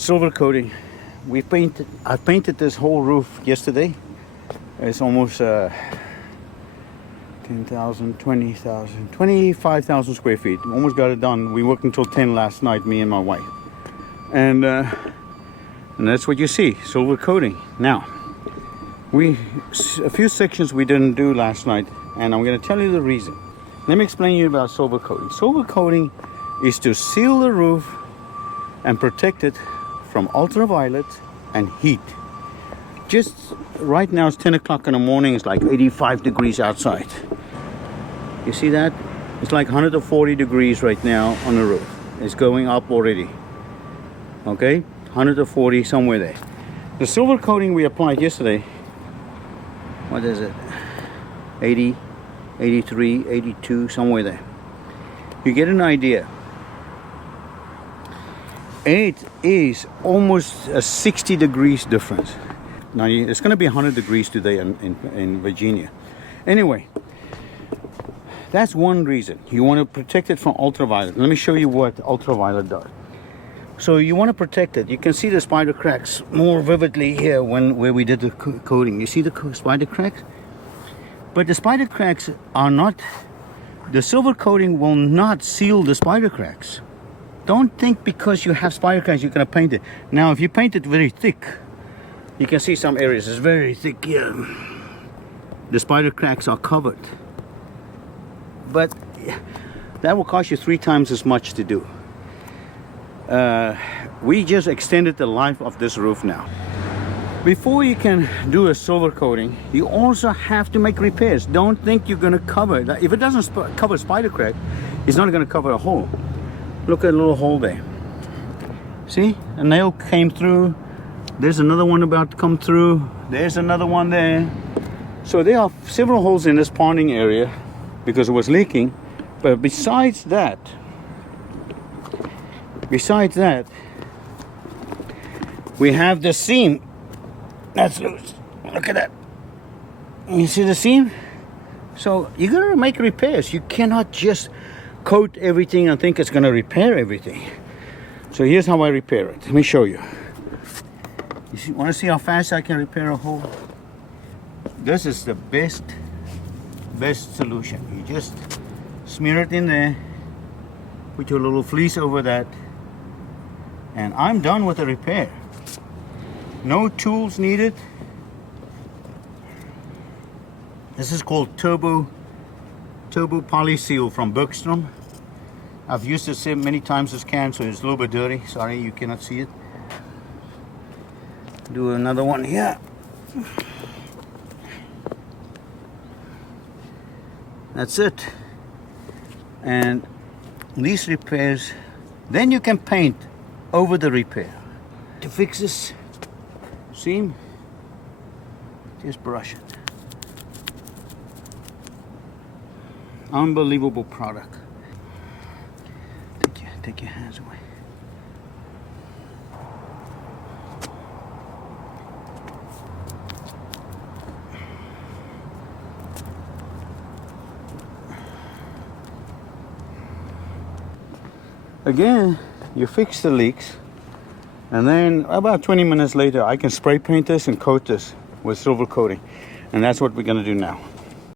Silver coating. I painted this whole roof yesterday. It's almost 10,000, 20,000, 25,000 square feet. Almost got it done. We worked until 10 last night, me and my wife. And that's what you see, silver coating. Now, a few sections we didn't do last night, and I'm going to tell you the reason. Let me explain to you about silver coating. Silver coating is to seal the roof and protect it from ultraviolet and heat. Just right now it's 10 o'clock in the morning. It's like 85 degrees outside. You see that? It's like 140 degrees right now on the roof. It's going up already. Okay, 140 somewhere there. The silver coating we applied yesterday, what is it? 80, 83, 82, somewhere there. You get an idea. It is almost a 60 degrees difference. Now it's going to be 100 degrees today in Virginia. Anyway, that's one reason. You want to protect it from ultraviolet. Let me show you what ultraviolet does. So you want to protect it. You can see the spider cracks more vividly here where we did the coating. You see the spider cracks? But the spider cracks are not, the silver coating will not seal the spider cracks. Don't think because you have spider cracks you're going to paint it. Now if you paint it very thick, you can see some areas it's very thick here. The spider cracks are covered. But that will cost you 3 times as much to do. We just extended the life of this roof now. Before you can do a silver coating, you also have to make repairs. Don't think you're going to cover it. If it doesn't cover spider crack, it's not going to cover a hole. Look at a little hole there. See? A nail came through. There's another one about to come through. There's another one there. So there are several holes in this ponding area because it was leaking. But besides that, we have the seam that's loose. Look at that. You see the seam? So you gotta make repairs. You cannot just coat everything and think it's gonna repair everything. So here's how I repair it. Let me show you. You want to see how fast I can repair a hole? This is the best solution. You just smear it in there, put your little fleece over that, and I'm done with the repair. No tools needed. This is called Turbo Poly Seal from Bergstrom. I've used this many times this can, so it's a little bit dirty. Sorry, you cannot see it. Do another one here. That's it. And these repairs, then you can paint over the repair. To fix this seam, just brush it. Unbelievable product. Take your hands away. Again, you fix the leaks, and then about 20 minutes later I can spray paint this and coat this with silver coating, and that's what we're going to do now.